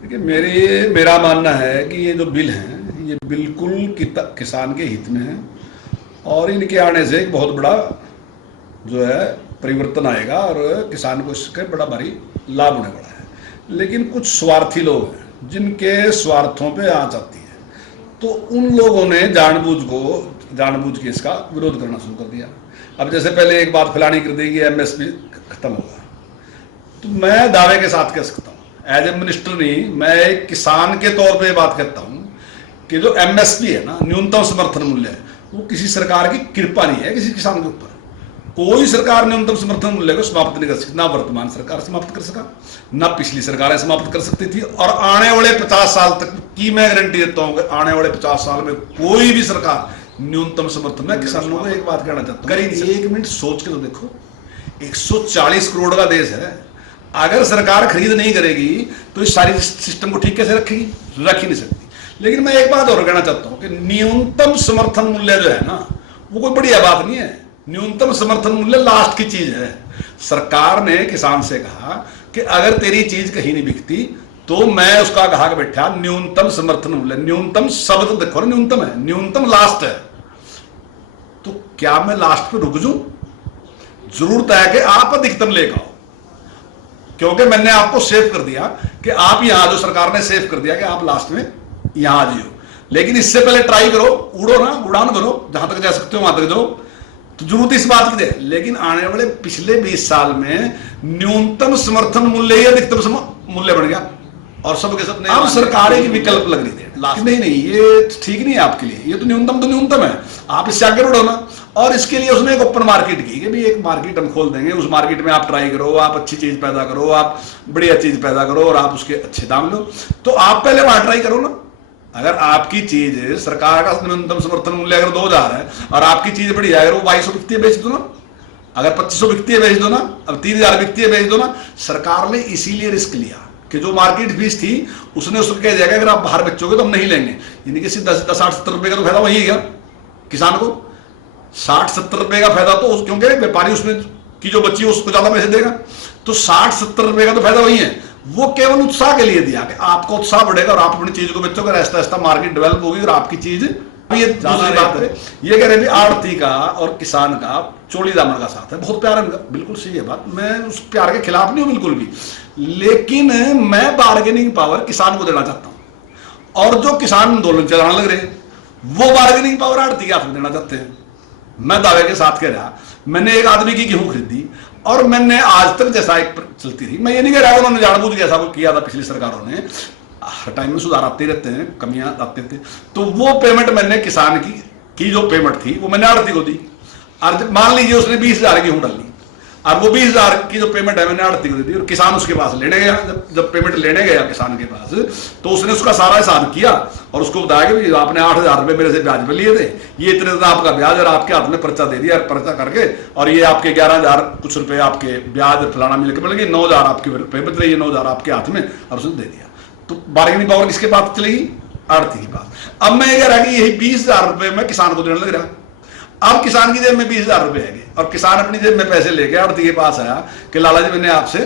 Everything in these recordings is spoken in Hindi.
देखिए, मेरा मानना है कि ये जो बिल हैं ये बिल्कुल किसान के हित में है और इनके आने से एक बहुत बड़ा जो है परिवर्तन आएगा और किसान को इसके बड़ा भारी लाभ होने वाला है। लेकिन कुछ स्वार्थी लोग हैं जिनके स्वार्थों पे आंच आती है, तो उन लोगों ने जानबूझ के इसका विरोध करना शुरू कर दिया। अब जैसे पहले एक बात फैलानी कर दी कि एमएसपी खत्म होगा, तो मैं दावे के साथ कह सकता हूँ, एज ए मिनिस्टर नहीं, मैं एक किसान के तौर पे बात करता हूँ कि जो एमएसपी है ना, न्यूनतम समर्थन मूल्य है, वो किसी सरकार की कृपा नहीं है किसी किसान के ऊपर। कोई सरकार न्यूनतम समर्थन मूल्य को समाप्त नहीं कर सकती, ना वर्तमान सरकार समाप्त कर सका, ना पिछली सरकारें समाप्त कर सकती थी, और आने वाले 50 साल तक की मैं गारंटी देता हूँ कि आने वाले 50 साल में कोई भी सरकार न्यूनतम समर्थन। मैं किसानों को एक बात कहना चाहता हूँ, एक मिनट सोच के तो देखो, 140 करोड़ का देश है, अगर सरकार खरीद नहीं करेगी तो इस सारी सिस्टम को ठीक कैसे रखेगी? रख ही नहीं सकती। लेकिन मैं एक बात और कहना चाहता हूं कि न्यूनतम समर्थन मूल्य जो है ना, वो कोई बढ़िया बात नहीं है। न्यूनतम समर्थन मूल्य लास्ट की चीज है। सरकार ने किसान से कहा कि अगर तेरी चीज कहीं नहीं बिकती तो मैं उसका कहा कि बैठा न्यूनतम समर्थन मूल्य, न्यूनतम शब्द देखो ना, न्यूनतम है, न्यूनतम लास्ट है, तो क्या मैं लास्ट पे रुक जाऊं? जरूरत है कि आप अधिकतम लेकर आओ, क्योंकि मैंने आपको सेव कर दिया कि आप यहां, जो सरकार ने सेव कर दिया कि आप लास्ट में यहां आ जाइयो। लेकिन इससे पहले ट्राई करो, उड़ो ना, उड़ान करो, जहां तक जा सकते हो वहां तक जाओ, तो जरूरत इस बात की है। लेकिन आने वाले पिछले 20 साल में न्यूनतम समर्थन मूल्य ही अधिकतम मूल्य बन गया और सबके सब ने अब सरकारें की विकल्प लग रही थी, नहीं ये ठीक नहीं है आपके लिए, ये तो न्यूनतम है, आप इससे आगे बढ़ो ना। और इसके लिए उसने एक ओपन मार्केट की कि भाई एक मार्केट हम खोल देंगे, उस मार्केट में आप ट्राई करो, आप अच्छी चीज पैदा करो, आप बढ़िया चीज पैदा करो और आप उसके अच्छे दाम लो। तो आप पहले वहां ट्राई करो ना। अगर आपकी चीज सरकार का न्यूनतम समर्थन मूल्य अगर 2000 है और आपकी चीज बढ़िया है, अगर वो 2200 बिकती है बेच दो ना, अगर 2500 बिकती है बेच दो ना, अब 3000 बिकती है बेच दो ना। सरकार ने इसीलिए रिस्क लिया कि जो मार्केट फीस थी उसने उसको कह दिया अगर आप बाहर बेचोगे तो हम नहीं लेंगे। यानी कि 60-70 रुपए का तो फायदा वही है किसान को, 60-70 रुपए का फायदा, तो क्योंकि व्यापारी उसमें की जो बची है उसको ज्यादा पैसे देगा, तो 60-70 रुपए का तो फायदा वही है। वो केवल उत्साह के लिए दिया कि आपका उत्साह बढ़ेगा और आप अपनी चीज को बेचोगे, ऐसा ऐसा मार्केट डेवलप होगी और आपकी चीज। ये दूसरी बात है, ये कह रहे हैं आड़ती का और किसान का चोली दामन का साथ है, बहुत प्यार है, बिल्कुल सही है बात, मैं उस प्यार के खिलाफ नहीं हूं बिल्कुल भी। लेकिन मैं बार्गेनिंग पावर किसान को देना चाहता हूं, और जो किसान आंदोलन चलाने लग रहे हैं वो बार्गेनिंग पावर आड़ती के हाथ में देना चाहते हैं। मैं दावे के साथ कह रहा, मैंने एक आदमी की गेहूं खरीदी और मैंने आज तक जैसा एक चलती थी, मैं ये नहीं कह रहा उन्होंने जानबूझ के ऐसा किया था, पिछली सरकारों ने, हर टाइम में सुधार आते रहते हैं, कमियां आते थे, तो वो पेमेंट मैंने किसान की जो पेमेंट थी वो मैंने आड़ती को दी। और मान लीजिए उसने 20,000 गेहूं डाली, अब वो 20,000 की जो पेमेंट है मैंने आड़ती को दे दी, और किसान उसके पास लेने गया। जब पेमेंट लेने गया किसान के पास, तो उसने उसका सारा हिसाब किया और उसको बताया कि आपने 8,000 रुपए मेरे से ब्याज पे लिए थे, ये इतने इतना आपका ब्याज, और आपके हाथ में पर्चा दे दिया, पर्चा करके, और ये आपके 11,000 कुछ रुपए आपके ब्याज फलाना मिलकर मिल गए, 9,000 आपके रुपए बदले, ये 9,000 आपके हाथ में, और उसने दे दिया। तो बार्गेनिंग पावर किसके पास चलेगी? आड़ती के पास। अब मैं ये कह रहा कि यही 20,000 रुपए मैं किसान को देने लग रहा, अब किसान की जेब में 20,000 रुपए है और किसान अपनी जेब में पैसे लेके आड़ती के पास आया कि लाला जी मैंने आपसे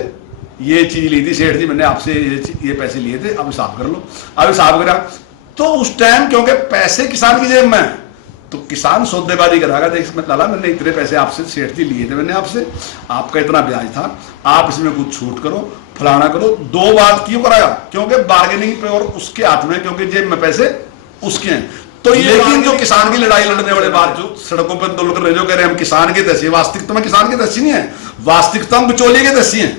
ये चीज ली थी, सेठ जी मैंने आपसे ये पैसे लिए थे, अब हिसाब कर लो। अब हिसाब करा तो उस टाइम क्योंकि पैसे किसान की जेब में है, तो किसान सौदेबाजी कराएगा, देख लाला मैंने इतने पैसे आपसे सेठ जी लिए थे, मैंने आपसे, आपका इतना ब्याज था, आप इसमें कुछ छूट करो, फलाना करो। दो बात क्यों कराया? क्योंकि बार्गेनिंग पे और उसके हाथ में, क्योंकि जेब में पैसे उसके हैं। तो लेकिन जो किसान की लड़ाई लड़ने वाले बात, जो सड़कों पर आंदोलन कर रहे, जो कह रहे हैं हम किसान के दस्सी, वास्तविकता में किसान के दस्सी नहीं है, वास्तविकता हम बिचौलिए के दस्सी हैं।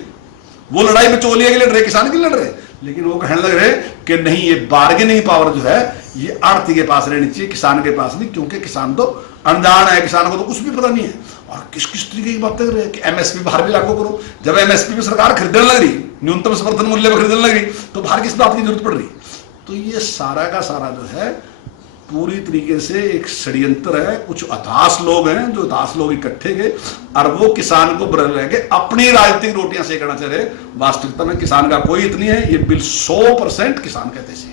वो लड़ाई बिचौलिए की लड़ रहे, किसान की लड़ रहे, लेकिन वो कहने लग रहे कि नहीं, ये बार्गेनिंग पावर जो है ये आड़ती के पास रहनी चाहिए, किसान के पास नहीं, क्योंकि किसान तो अनजान है, किसान को तो कुछ भी पता नहीं है। और किस किस तरीके की बातें कर रहे हैं कि एमएसपी बाहर भी लागू करो। जब एमएसपी पे सरकार खरीदने लग रही, न्यूनतम समर्थन मूल्य पर खरीदने लग रही, तो बाहर किस बात की जरूरत पड़ रही? तो ये सारा का सारा जो है पूरी तरीके से एक षड्यंत्र है। कुछ हताश लोग हैं, जो हताश लोग इकट्ठे गए और वो किसान को बदल रहे अपनी राजनीतिक रोटियां सेकना चाह रहे। वास्तविकता में किसान का कोई हित नहीं है, ये बिल 100% किसान कहते हैं।